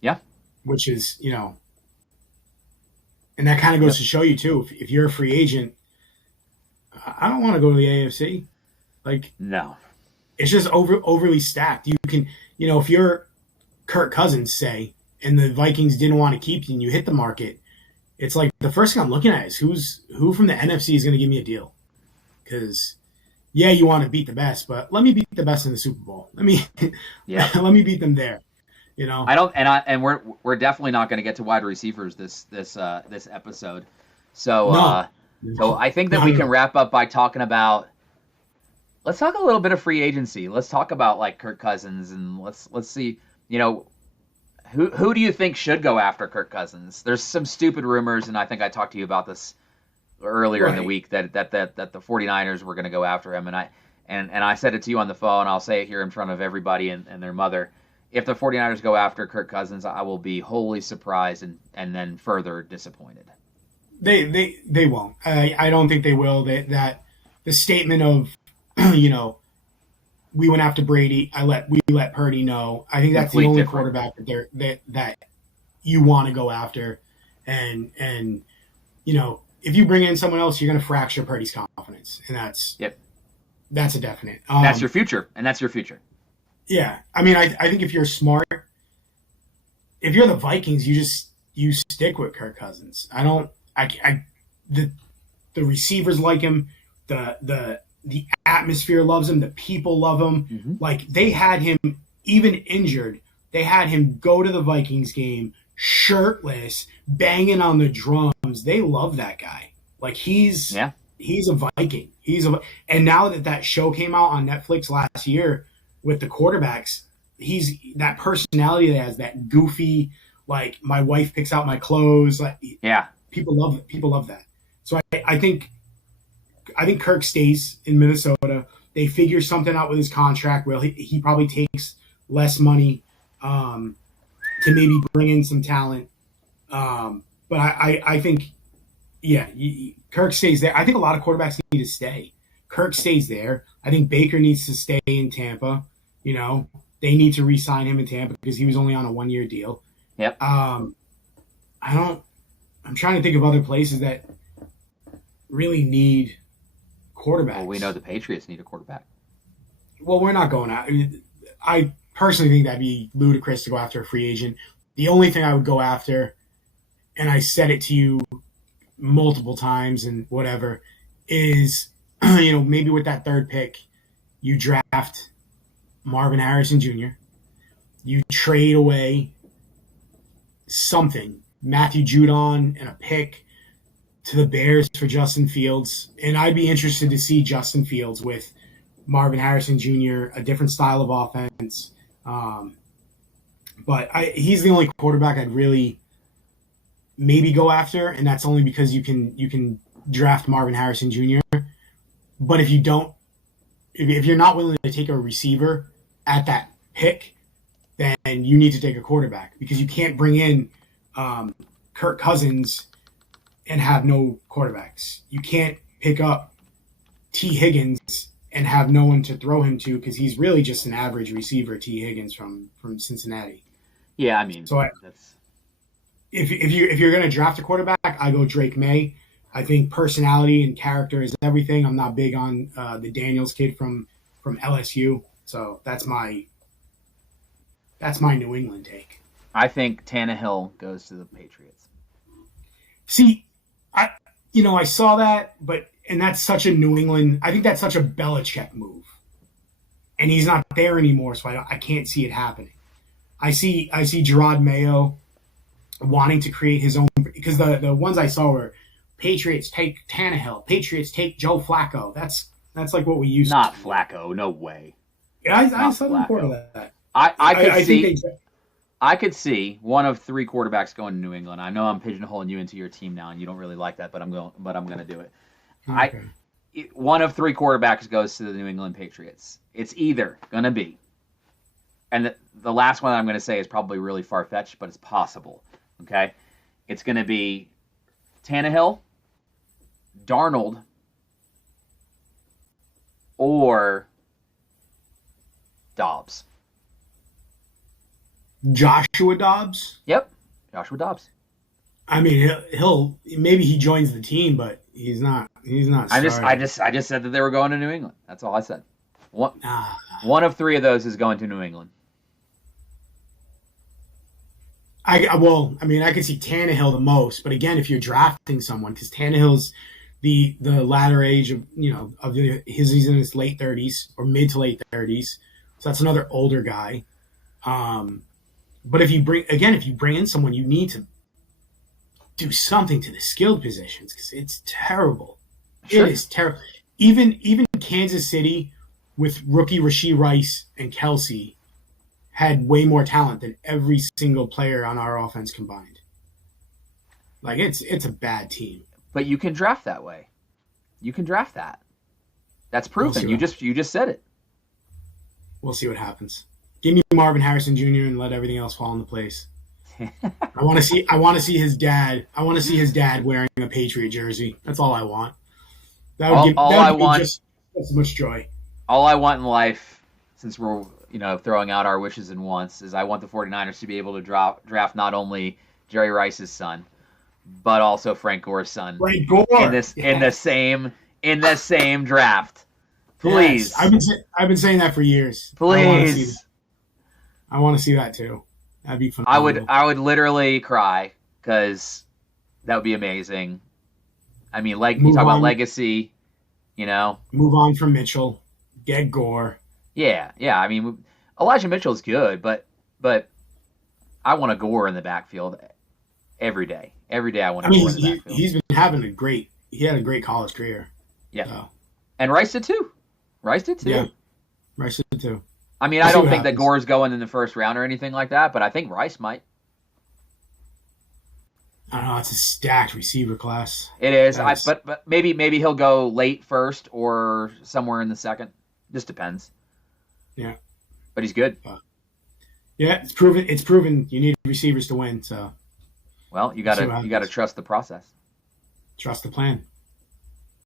Yeah, which is and that kind of goes to show you too. If you're a free agent, I don't want to go to the AFC. Like no. it's just overly stacked. You can, if you're Kirk Cousins, say, and the Vikings didn't want to keep you and you hit the market, it's like the first thing I'm looking at is who from the NFC is going to give me a deal. Because, yeah, you want to beat the best, but let me beat the best in the Super Bowl. Let me beat them there. I don't, and we're definitely not going to get to wide receivers this episode. So so I think that we can wrap up by talking about. Let's talk a little bit of free agency. Let's talk about like Kirk Cousins, and let's see. Who do you think should go after Kirk Cousins? There's some stupid rumors, and I think I talked to you about this earlier in the week that the 49ers were going to go after him, and I said it to you on the phone. I'll say it here in front of everybody and their mother. If the 49ers go after Kirk Cousins, I will be wholly surprised and then further disappointed. They won't. I don't think they will. That the statement of we went after Brady. We let Purdy know. I think that's the only quarterback that you want to go after, and if you bring in someone else, you're going to fracture Purdy's confidence, and that's a definite. That's your future, and that's your future. Yeah, I mean, I think if you're smart, if you're the Vikings, you stick with Kirk Cousins. The receivers like him, the atmosphere loves him, the people love him. Mm-hmm. Like they had him even injured. They had him go to the Vikings game shirtless, banging on the drums. They love that guy. Like he's a Viking. And now that show came out on Netflix last year with the quarterbacks, he's that personality that has that goofy, like my wife picks out my clothes. Like people love it. People love that. So I think Kirk stays in Minnesota. They figure something out with his contract where he probably takes less money to maybe bring in some talent. But I think, Kirk stays there. I think a lot of quarterbacks need to stay. Kirk stays there. I think Baker needs to stay in Tampa. They need to re-sign him in Tampa because he was only on a 1-year deal. Yep. I'm trying to think of other places that really need quarterbacks. Well, we know the Patriots need a quarterback. Well, we're not going out. I personally think that'd be ludicrous to go after a free agent. The only thing I would go after, and I said it to you multiple times and whatever, is maybe with that third pick, you draft Marvin Harrison Jr., you trade away something, Matthew Judon and a pick to the Bears for Justin Fields. And I'd be interested to see Justin Fields with Marvin Harrison Jr., a different style of offense. But he's the only quarterback I'd really maybe go after, and that's only because you can draft Marvin Harrison Jr. But if you're not willing to take a receiver at that pick, then you need to take a quarterback because you can't bring in Kirk Cousins and have no quarterbacks. You can't pick up T. Higgins and have no one to throw him to because he's really just an average receiver, T. Higgins from Cincinnati. Yeah, I mean, that's if you're going to draft a quarterback, I go Drake May. I think personality and character is everything. I'm not big on the Daniels kid from LSU, so that's my New England take. I think Tannehill goes to the Patriots. See, I saw that, and that's such a New England. I think that's such a Belichick move, and he's not there anymore, so I can't see it happening. I see Gerard Mayo wanting to create his own because the ones I saw were Patriots take Tannehill, Patriots take Joe Flacco. That's like what we used. Not to. Flacco, no way. Yeah, I saw the report of that. I could see one of 3 quarterbacks going to New England. I know I'm pigeonholing you into your team now, and you don't really like that, but I'm going to do it. Okay. One of 3 quarterbacks goes to the New England Patriots. It's either going to be, and the last one I'm going to say is probably really far-fetched, but it's possible. Okay, it's going to be Tannehill, Darnold, or Dobbs. Joshua Dobbs? Yep, Joshua Dobbs. I mean, he'll maybe he joins the team, but he's not. He's not. I just said that they were going to New England. That's all I said. One of three of those is going to New England. I can see Tannehill the most, but again, if you're drafting someone, because Tannehill's the latter age of he's in his late 30s or mid to late 30s, so that's another older guy. But if you bring in someone, you need to do something to the skilled positions because it's terrible. Sure. It is terrible. Even Kansas City with rookie Rashee Rice and Kelsey had way more talent than every single player on our offense combined. Like it's a bad team. But you can draft that way. You can draft that. That's proven. You just said it. We'll see what happens. Give me Marvin Harrison Jr. and let everything else fall into place. I want to see his dad. I want to see his dad wearing a Patriot jersey. That's all I want. That would give just as much joy. All I want in life, since we're throwing out our wishes and wants, is I want the 49ers to be able to draft not only Jerry Rice's son, but also Frank Gore's son. Frank Gore in the same draft. Please. Yes. I've been saying that for years. Please. I want to see that too. That'd be phenomenal. I would literally cry because that would be amazing. I mean, you talk about legacy, Move on from Mitchell. Get Gore. Yeah. I mean, Elijah Mitchell's good, but I want a Gore in the backfield every day. Every day I want a Gore in the backfield. He's been having he had a great college career. Yeah. So. And Rice did too. Yeah. Rice did too. I mean, I don't think that Gore's going in the first round or anything like that, but I think Rice might. I don't know. It's a stacked receiver class. It is. But maybe he'll go late first or somewhere in the second. Just depends. Yeah. But he's good. Yeah, it's proven. It's proven you need receivers to win. So. Well, you gotta trust the process. Trust the plan.